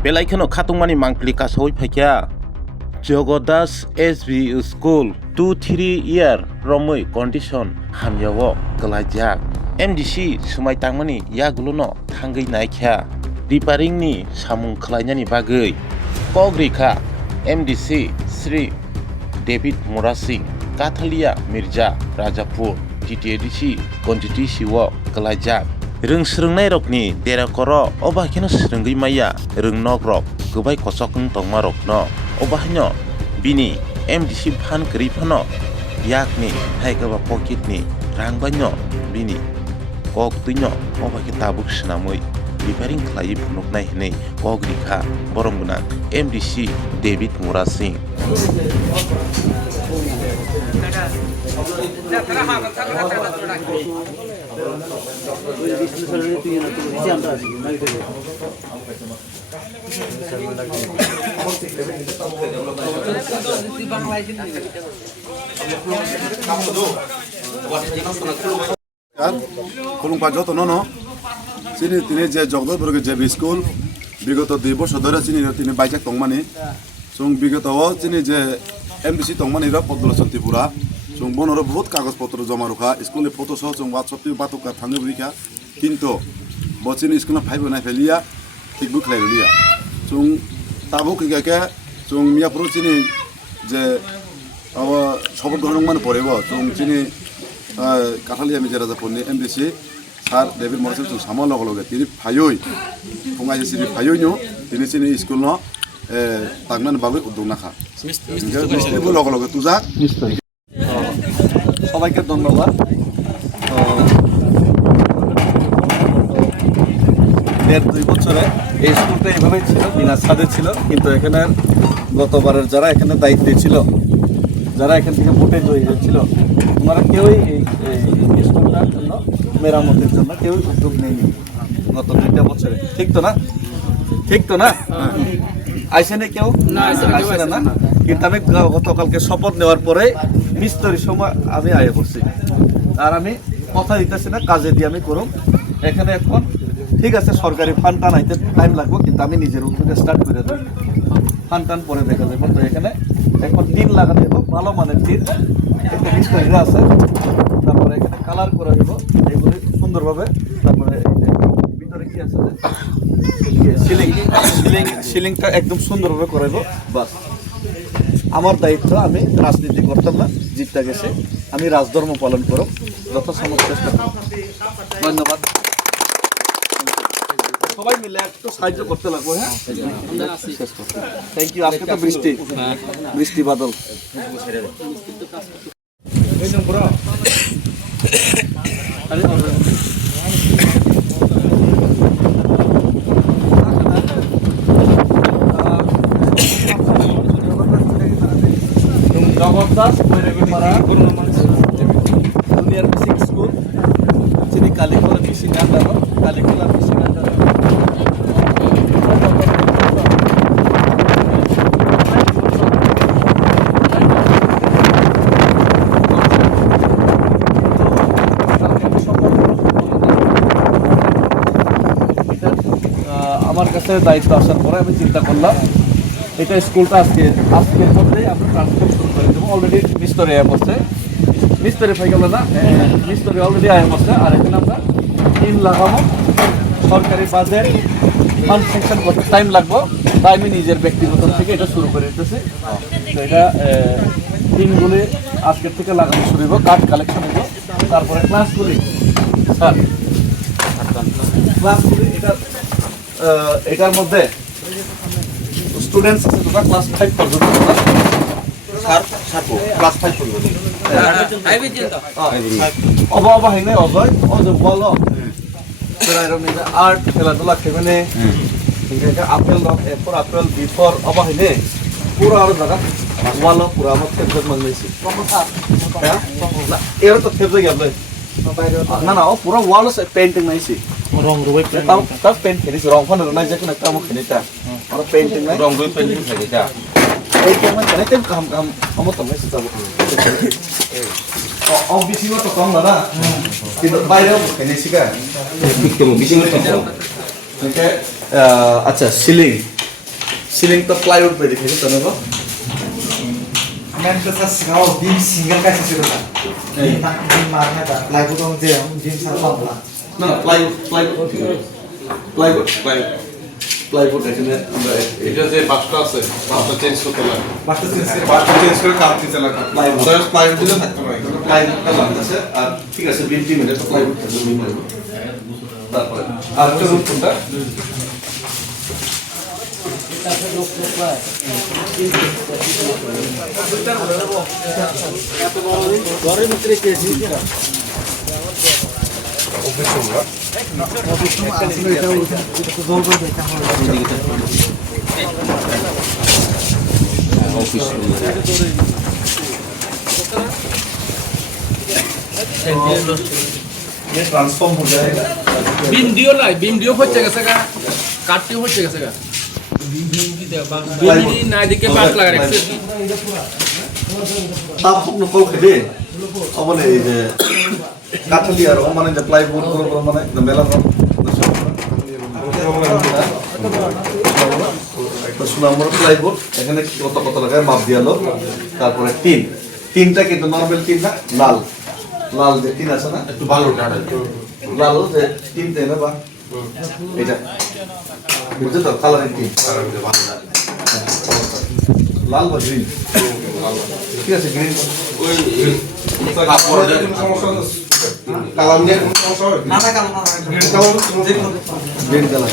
Belaikhano khatungmani mangpili kasoi phaikya Jogodas SB School 2-3 year romoi condition hamyawo kalajak MDC sumai tangmani yagulono thangai naikha repairing ni samung khlainani bagui kogrikha MDC Sri David Morasi Kathalia Mirza Rajapur TTADC constituency wo kalajak Rungsrungnai rokni dera koro obahkeno srungui maya rungnog rok gobai kosokung tongma rokno obahno bini MDC phan kri phano yakni haigaba pocket ni rangbanyo bini kok tuinyo obahke tabuk snamui repairing khlai phunuknai hinei kogrikha boromguna MDC David Morasi খুলুংপা যত নন চিনি তিনি যে জগদলপুর যে school বিগত 2 বছর ধরে চিনি তিনি বাইজাক তংমানি जों বিগতও চিনি যে MDC তংমানি রা পদ্মলোচন ত্রিপুরা जों বনর বহুত কাগজপত্র জমা রাখা স্কুলে ফটো সহ जों WhatsApp তে বাতুকা থাঙ্গে বুইখা কিন্তু বচিনি স্কুলে ফাইব না ফেলিয়া ঠিক বুখলাই লিয়া जों তাবো কিগাকে जों মিয়াপুর চিনি যে শপথ গ্রহণ মানে পড়েব जों চিনি কাঠালিয়া মিজরাজাপুরনি MDC সার ডেভিড মরসেল जों সামল লগ লগে তিনি ফায়ই ফংগাই সিরি ফায়ইনো তিনি চিনি স্কুল ন তাগনান বাবু উদ্যোগ নাখা মিস্ত্রিবো লগ লগে তুজা সবাইকে ধন্যবাদ দেড় 2 বছরে এই স্কুলটা এইভাবেই ছিল বিনা ছাদে ছিল কিন্তু এখানে গতবারের যারা এখানে দায়িত্বে ছিল যারা এখান থেকে ভোটে জয়ী হয়েছিল ওনারা কেউই এই স্কুলটার জন্য মেরামতের জন্য কেউই উদ্যোগ নেয়নি গত 2 বছরে ঠিক তো না আইসেনে কেউ আইসেনে না কিন্তু আমি গতকালকে শপথ নেওয়ার পরে মিস্ত্রির সময় আমি আয় করছি আর আমি কথা দিতেছি না কাজে দিয়ে আমি করুম এখানে এখন ঠিক আছে সরকারি ফান্ড টান আইতে টাইম লাগবে কিন্তু আমি নিজের উদ্যোগে স্টার্ট করে দেব ফান্ড টান পরে দেখা যাবে তো এখানে এখন টিন লাগা দেব ভালো মানের টিন একটা মিস্ত্রিরা আছে তারপরে এখানে কালার করে দেব এগুলি সুন্দরভাবে তারপরে ভিতরে কি আছে সিলিংটা একদম সুন্দরভাবে করাইব বাস আমার দায়িত্ব আমি রাজনীতি করতাম না জিতটা গেছে আমি রাজধর্ম পালন করব যত সমস্ত চেষ্টা করব ধন্যবাদ সবাই মিলে একটু সাহায্য করতে লাগবে হ্যাঁ থ্যাংক ইউ আজকে তো বৃষ্টি বাদল জগদ্দাস বৈরাগীপাড়া জুনিয়র বেসিক স্কুল চিনি কালিকলা ফিশিং আন্ডার কালিকলা ফিশিং আন্ডার আমার কাছে দায়িত্ব আসার পরে আমি চিন্তা করলাম এটা স্কুলটা আজকের মধ্যেই আমরা ট্রান্সফার শুরু করে দেবো অলরেডি মিস্ত্রি আয়া পড়ছে মিস্ত্রি পাই গেল না মিস্ত্রি অলরেডি আয়া পড়ছে আর এখানে আমরা টিন লাগাবো সরকারি বাজেট ফান্ড সেকশন করতে টাইম লাগবে তাই আমি নিজের ব্যক্তিগত থেকে এটা শুরু করে দিতেছি তো এটা টিনগুলি আজকের থেকে লাগানো শুরু হইব কাঠ কালেকশন হইব তারপরে ক্লাসগুলি স্যার ক্লাসগুলি এটার মধ্যে স্টুডেন্টস আছে তোমরা ক্লাস 5 পর্যন্ত স্যার ক্লাস 5 পর্যন্ত আইবি চিন্তা অবাবা হইনে অজয় বলো তোরা এরকম আর্ট খেলাধুলা খেবেনে এখানে আপেল এরপর আপেল বিফোর অবা হইনে পুরো আর জায়গা ওয়াল পুরো আমার খেতে মানলেছি হ্যাঁ এর তো খেতে গেল না না পুরো ওয়াল পেইন্টিং নাইছি রং রুবাই তাও পেইন্ট খেলিছি রং ফান নাই যে কোন একটা আমার খেলিতা আর পেইন্টিং নাই রং রুবাই পেইন্টিং খেলিতা এই কেমন জানেন কাম আমার তো মেসেজ যাব অবশ্যই তো কম না কিন্তু বাইরেও খেলিছি কা একদম বেশি তো আচ্ছা সিলিং সিলিং তো প্লাইউড पे দেখেছি তো না मैं तो सर सिंगल बीम सिंगल का सिस्टम था बीम मारने का प्लाईवुड हम दे हम बीम सारा मामला না প্লাইউড এখানে আমরা এটা যে বাসটা আছে বাসটা চেঞ্জ করতে লাগে बात तो सिंगल বাসটা চেঞ্জ করে কাট দিতে লাগে প্লাইউড জাস্ট প্লাইউড দিলে থাকতে পারে প্লাইউডটা লাগতেছে আর ঠিক আছে বিম টিম এটা প্লাইউড থাকবে বিম লাগবে তারপরে আর একটা রুম কোনটা ये ट्रांसफॉर्म हो जाएगा बीम दियो लाई बीम दियो হচ্ছে গেছে গা কাটতে হচ্ছে গেছে গা बीम কি দে বা बीम না দিকে পাস লাগা রাখছে তাপ কোনো কল খেবে অবলে এই যে কাঠলি আর মানে যে প্লাইউড করব মানে মেলা তো সুনামর প্লাইউড এখানে কত কত লাগায় মাপ দিয়ালো তারপরে তিনটা কিন্তু নরমাল তিন না লাল লাল যে তিন আছে না একটু ভালো ডাটা লাল যে তিনটে না বা এটা বুঝছো তো কালারিং তিন লাল বা গ্রিন ঠিক আছে গ্রিন ওই কাপড়ের কোনো সমস্যা আছে কালার নিয়ে কোনো সমস্যা হয় ना ना काम ना গ্রিন কালার গ্রিন কালার